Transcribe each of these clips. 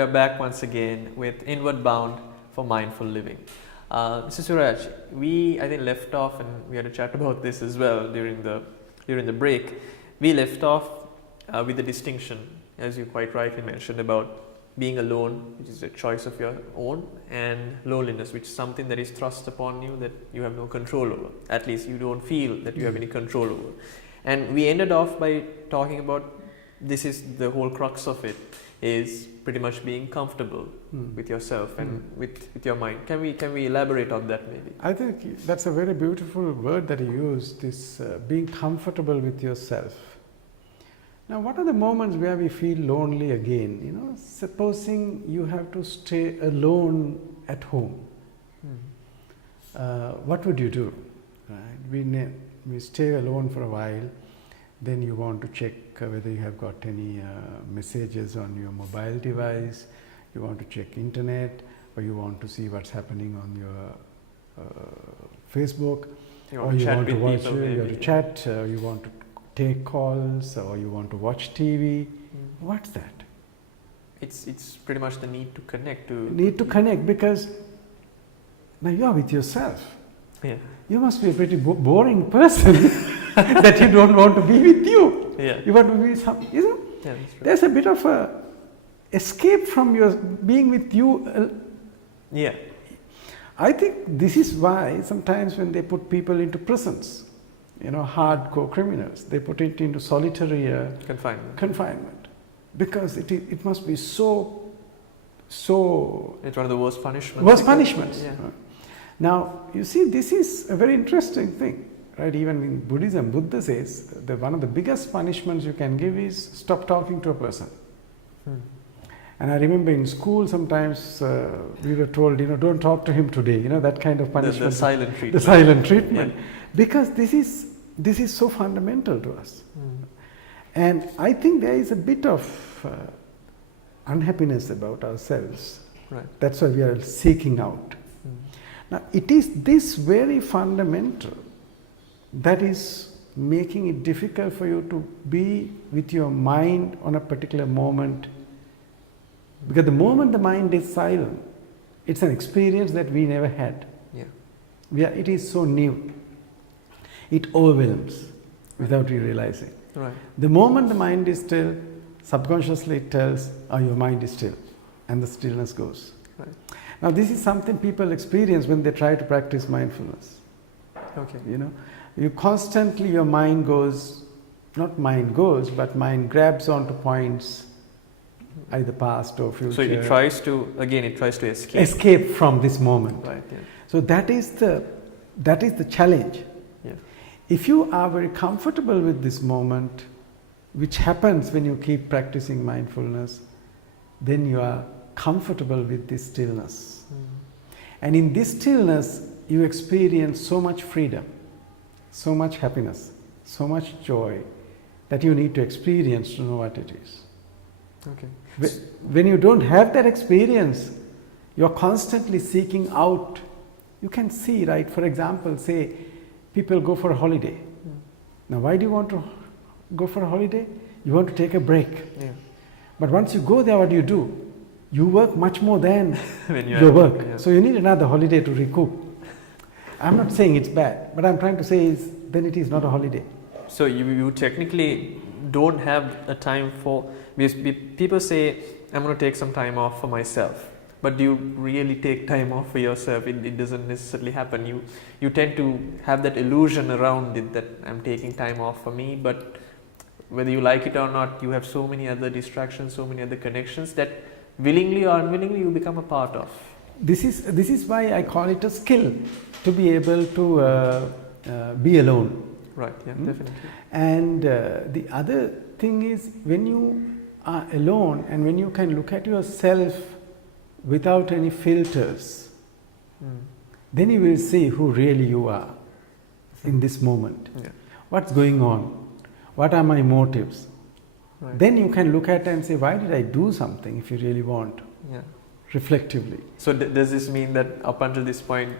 we are back once again with Inward Bound for Mindful Living. Mr. Suraj, I think left off, and we had a chat about this as well during the break. We left off with the distinction, as you quite rightly mentioned, about being alone, which is a choice of your own, and loneliness, which is something that is thrust upon you that you have no control over. At least you don't feel that you have any control over. And we ended off by talking about this is the whole crux of it, is pretty much being comfortable with yourself and with your mind. Can we elaborate on that maybe? I think that's a very beautiful word that you used, this being comfortable with yourself. Now, what are the moments where we feel lonely again? You know, supposing you have to stay alone at home. What would you do? Right? We stay alone for a while, then you want to check whether you have got any messages on your mobile device, you want to check internet, or you want to see what's happening on your Facebook, or you want to watch, you want to chat, you want to take calls, or you want to watch TV. What's that? It's pretty much the need to connect. Need to connect, because now you are with yourself. Yeah. You must be a pretty boring person that you don't want to be with you. Yeah. You want to be some, you know. Yeah, that's true. There's a bit of a escape from your being with you. Yeah. I think this is why sometimes when they put people into prisons, you know, hardcore criminals, they put it into solitary confinement, because it must be so. It's one of the worst punishments. Worst punishments. Yeah. Now, you see, this is a very interesting thing, right? Even in Buddhism, Buddha says that one of the biggest punishments you can give is stop talking to a person. And I remember in school sometimes we were told, you know, don't talk to him today, you know, that kind of punishment. The silent treatment. The silent treatment. Yeah. Because this is so fundamental to us. And I think there is a bit of unhappiness about ourselves. Right. That's why we are seeking out. Now, it is this very fundamental that is making it difficult for you to be with your mind on a particular moment. Because the moment the mind is silent, it's an experience that we never had. Yeah. It is so new. It overwhelms without you realizing. Right. The moment the mind is still, subconsciously it tells, oh, your mind is still, and the stillness goes. Right. Now, this is something people experience when they try to practice mindfulness. Okay. You know, you constantly, your mind goes, not mind goes, but mind grabs onto points, either past or future. So it tries to escape. Escape from this moment. Right. Yeah. So that is the challenge. Yeah. If you are very comfortable with this moment, which happens when you keep practicing mindfulness, then you are comfortable with this stillness. And in this stillness, you experience so much freedom, so much happiness, so much joy that you need to experience to know what it is. Okay. When you don't have that experience, you're constantly seeking out. You can see, right? For example, say people go for a holiday. Now, why do you want to go for a holiday? You want to take a break. Yeah. But once you go there, what do? You work much more than your work. Yeah. So you need another holiday to recoup. I'm not saying it's bad, but I'm trying to say is then it is not a holiday. So you technically don't have a time for, because people say, I'm going to take some time off for myself. But do you really take time off for yourself? It doesn't necessarily happen. You tend to have that illusion around it that I'm taking time off for me, but whether you like it or not, you have so many other distractions, so many other connections that willingly or unwillingly you become a part of. This is why I call it a skill, to be able to be alone. Right, yeah, definitely. And the other thing is, when you are alone and when you can look at yourself without any filters, then you will see who really you are in this moment. Yeah. What's going on? What are my motives? Right. Then you can look at it and say, why did I do something, if you really want to, Yeah. reflectively. So does this mean that up until this point,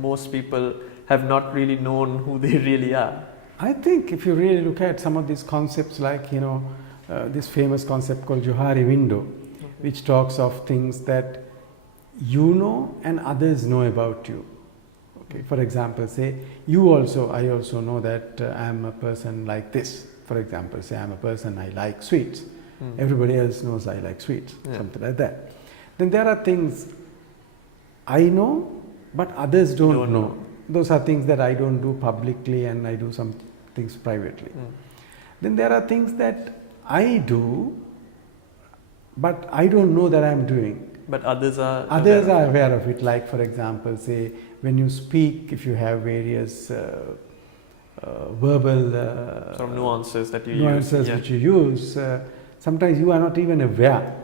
most people have not really known who they really are? I think if you really look at some of these concepts, like, this famous concept called Johari window, which talks of things that you know and others know about you. Okay, for example, say I also know that I am a person like this. For example, say I am a person, I like sweets. Everybody else knows I like sweets, something like that. Then there are things I know, but others don't know. Those are things that I don't do publicly, and I do some things privately. Then there are things that I do, but I don't know that I am doing. But others are aware of it. Like, for example, say when you speak, if you have various verbal sort of nuances that you use, which you use, sometimes you are not even aware,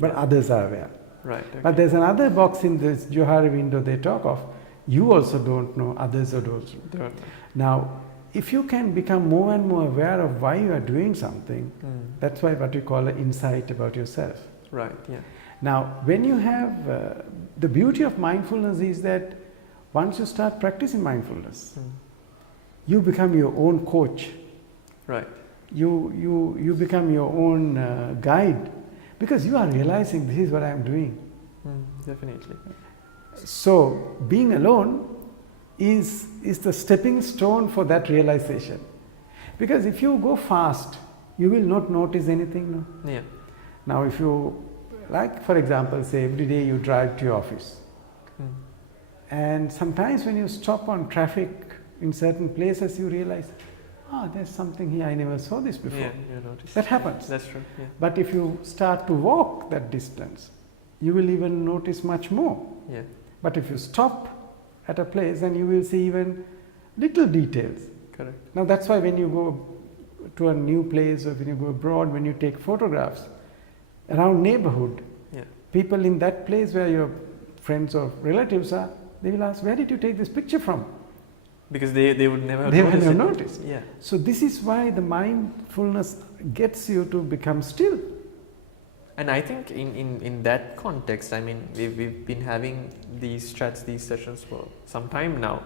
but others are aware. Right. Okay. But there's another box in this Johari window they talk of. You also don't know, others don't know. Now, if you can become more and more aware of why you are doing something, that's why what we call an insight about yourself. Right. Yeah. Now, when you have the beauty of mindfulness is that once you start practicing mindfulness, you become your own coach. Right. You become your own guide, because you are realizing this is what I am doing. Definitely. So being alone is the stepping stone for that realization. Because if you go fast, you will not notice anything. No? Yeah. Now, if you, like for example, say every day you drive to your office, and sometimes when you stop on traffic in certain places, you realize, there's something here, I never saw this before. Yeah, you notice. That happens. That's true. Yeah. But if you start to walk that distance, you will even notice much more. Yeah. But if you stop at a place, then you will see even little details. Correct. Now that's why when you go to a new place, or when you go abroad, when you take photographs around neighborhood, people in that place where your friends or relatives are, they will ask, where did you take this picture from? Because they would never have noticed. Yeah. So this is why the mindfulness gets you to become still. And I think in that context, I mean, we've been having these sessions for some time now.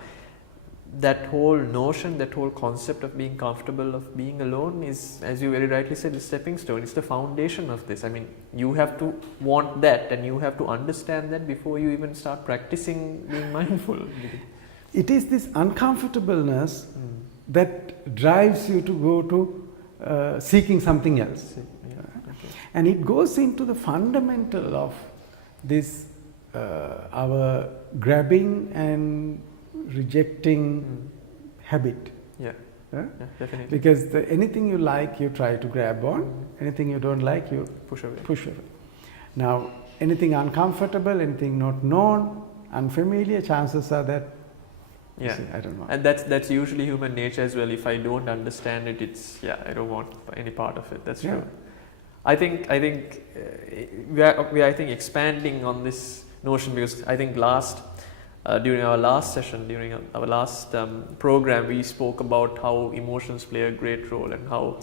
That whole notion, that whole concept of being comfortable, of being alone is, as you very rightly said, the stepping stone. It's the foundation of this. I mean, you have to want that, and you have to understand that before you even start practicing being mindful. It is this uncomfortableness that drives you to go to seeking something else. And it goes into the fundamental of this, our grabbing and rejecting habit. Yeah, definitely. Because anything you like, you try to grab on. Anything you don't like, you push away. Now, anything uncomfortable, anything not known, unfamiliar, chances are that I don't know. And that's usually human nature as well. If I don't understand it, it's I don't want any part of it. That's true. I think we are expanding on this notion, because I think during our last session, during our last program, we spoke about how emotions play a great role, and how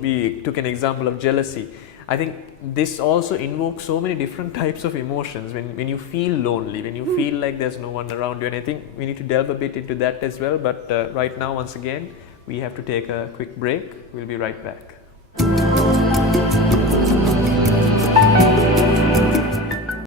we took an example of jealousy. I think this also invokes so many different types of emotions. When you feel lonely, when you feel like there's no one around you, and I think we need to delve a bit into that as well. But right now, once again, we have to take a quick break. We'll be right back.